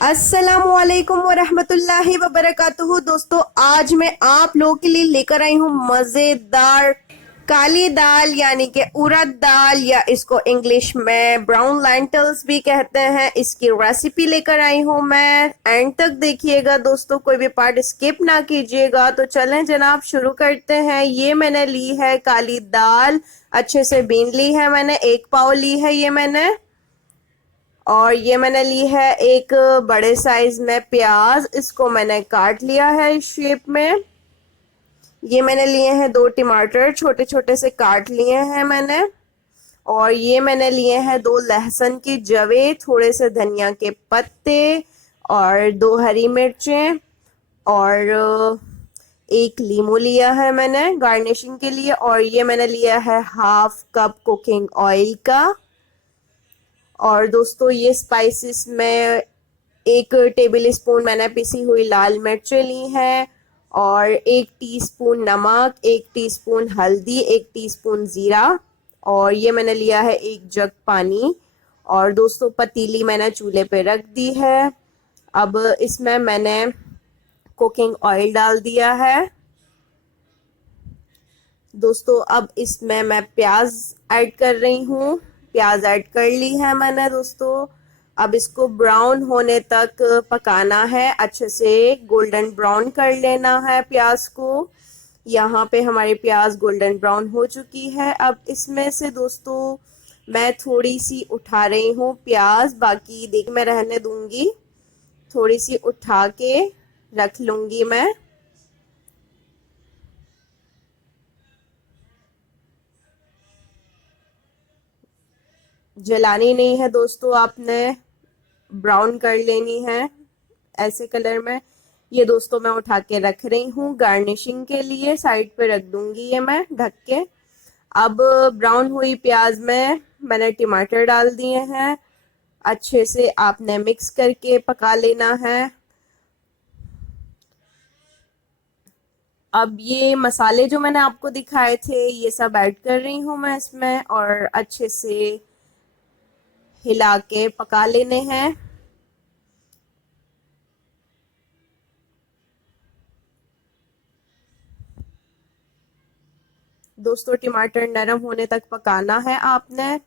अस्सलामुअलैकुम वरहमतुल्लाहि वबरकातुहू। दोस्तों, आज मैं आप लोगों के लिए लेकर आई हूँ मजेदार काली दाल यानी कि उड़द दाल, या इसको इंग्लिश में ब्राउन लेंटिल्स भी कहते हैं। इसकी रेसिपी लेकर आई हूँ मैं। एंड तक देखिएगा दोस्तों, कोई भी पार्ट स्किप ना कीजिएगा। तो चलें जनाब, शुरू करते हैं। ये मैंने ली है काली दाल, अच्छे से बीन ली है मैंने, 1 पाव ली है ये मैंने। और ये मैंने ली है एक बड़े साइज में प्याज, इसको मैंने काट लिया है इस शेप में। ये मैंने लिए हैं 2 टमाटर, छोटे छोटे से काट लिए हैं मैंने। और ये मैंने लिए हैं 2 लहसुन की जवे, थोड़े से धनिया के पत्ते, और 2 हरी मिर्चें, और 1 लीमू लिया है मैंने गार्निशिंग के लिए। और ये मैंने लिया है 1/2 कप कुकिंग ऑयल का। और दोस्तों, ये स्पाइसेस में 1 टेबल स्पून मैंने पिसी हुई लाल मिर्चें ली हैं, और 1 टीस्पून नमक, 1 टीस्पून हल्दी, 1 टीस्पून जीरा। और ये मैंने लिया है 1 जग पानी। और दोस्तों, पतीली मैंने चूल्हे पे रख दी है। अब इसमें मैंने कुकिंग ऑयल डाल दिया है। दोस्तों, अब इसमें मैं प्याज ऐड कर रही हूँ। प्याज ऐड कर ली है मैंने दोस्तों। अब इसको ब्राउन होने तक पकाना है, अच्छे से गोल्डन ब्राउन कर लेना है प्याज को। यहाँ पे हमारी प्याज गोल्डन ब्राउन हो चुकी है। अब इसमें से दोस्तों मैं थोड़ी सी उठा रही हूँ प्याज, बाकी देख मैं रहने दूंगी। थोड़ी सी उठा के रख लूंगी मैं। जलानी नहीं है दोस्तों, आपने ब्राउन कर लेनी है ऐसे कलर में। ये दोस्तों मैं उठा के रख रही हूँ गार्निशिंग के लिए, साइड पे रख दूंगी ये मैं ढक के। अब ब्राउन हुई प्याज में मैंने टमाटर डाल दिए हैं, अच्छे से आपने मिक्स करके पका लेना है। अब ये मसाले जो मैंने आपको दिखाए थे ये सब ऐड कर रही हूँ मैं इसमें, और अच्छे से हिला के पका लेने हैं। दोस्तों, टमाटर नरम होने तक पकाना है आपने।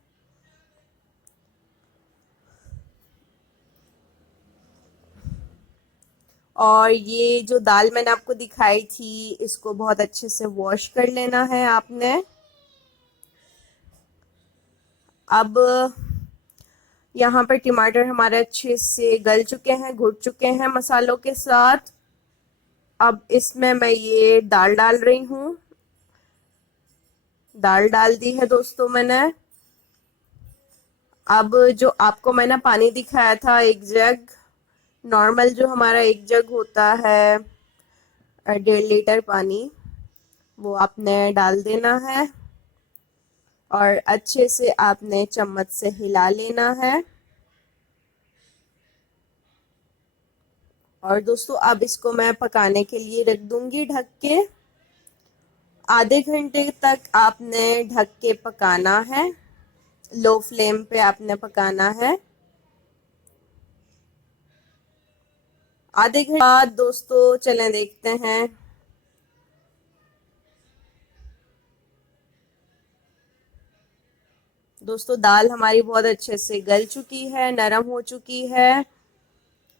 और ये जो दाल मैंने आपको दिखाई थी, इसको बहुत अच्छे से वॉश कर लेना है आपने। अब यहाँ पर टमाटर हमारे अच्छे से गल चुके हैं, घुट चुके हैं मसालों के साथ। अब इसमें मैं ये दाल डाल रही हूँ। दाल डाल दी है दोस्तों मैंने। अब जो आपको मैंने पानी दिखाया था 1 जग, नॉर्मल जो हमारा 1 जग होता है 1.5 लीटर पानी, वो आपने डाल देना है। और अच्छे से आपने चम्मच से हिला लेना है। और दोस्तों, अब इसको मैं पकाने के लिए रख दूंगी ढक के। आधे घंटे तक आपने ढक के पकाना है, लो फ्लेम पे आपने पकाना है। आधे घंटे बाद दोस्तों चलें देखते हैं। दोस्तों, दाल हमारी बहुत अच्छे से गल चुकी है, नरम हो चुकी है।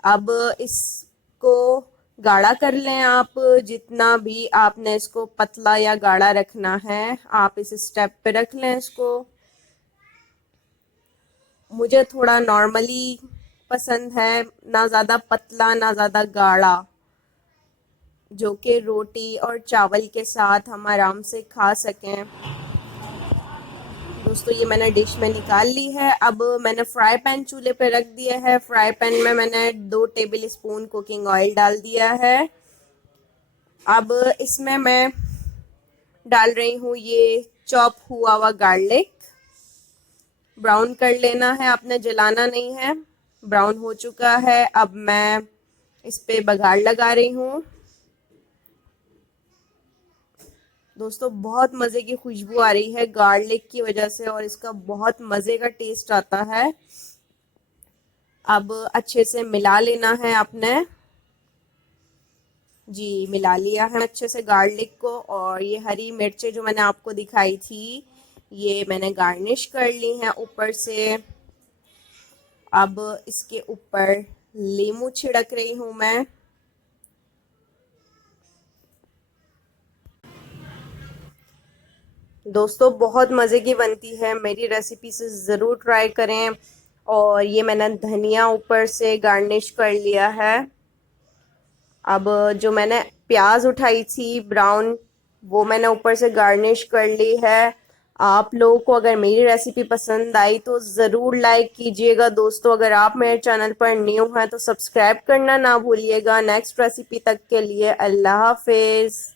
अब इसको गाढ़ा कर लें आप। जितना भी आपने इसको पतला या गाढ़ा रखना है, आप इस स्टेप पे रख लें इसको। मुझे थोड़ा नॉर्मली पसंद है, ना ज़्यादा पतला ना ज़्यादा गाढ़ा, जो कि रोटी और चावल के साथ हम आराम से खा सकें। दोस्तों, ये मैंने डिश में निकाल ली है। अब मैंने फ्राई पैन चूल्हे पे रख दिया है। फ्राई पैन में मैंने 2 टेबल स्पून कुकिंग ऑयल डाल दिया है। अब इसमें मैं डाल रही हूँ ये चॉप हुआ हुआ गार्लिक। ब्राउन कर लेना है आपने, जलाना नहीं है। ब्राउन हो चुका है। अब मैं इस पे बघार लगा रही हूँ। दोस्तों, बहुत मज़े की खुशबू आ रही है गार्लिक की वजह से, और इसका बहुत मज़े का टेस्ट आता है। अब अच्छे से मिला लेना है आपने। जी, मिला लिया है अच्छे से गार्लिक को। और ये हरी मिर्चें जो मैंने आपको दिखाई थी, ये मैंने गार्निश कर ली हैं ऊपर से। अब इसके ऊपर नींबू छिड़क रही हूँ मैं। दोस्तों बहुत मज़े की बनती है, मेरी रेसिपी से ज़रूर ट्राई करें। और ये मैंने धनिया ऊपर से गार्निश कर लिया है। अब जो मैंने प्याज उठाई थी ब्राउन, वो मैंने ऊपर से गार्निश कर ली है। आप लोगों को अगर मेरी रेसिपी पसंद आई तो ज़रूर लाइक कीजिएगा दोस्तों। अगर आप मेरे चैनल पर न्यू हैं तो सब्सक्राइब करना ना भूलिएगा। नेक्स्ट रेसिपी तक के लिए अल्लाह हाफिज़।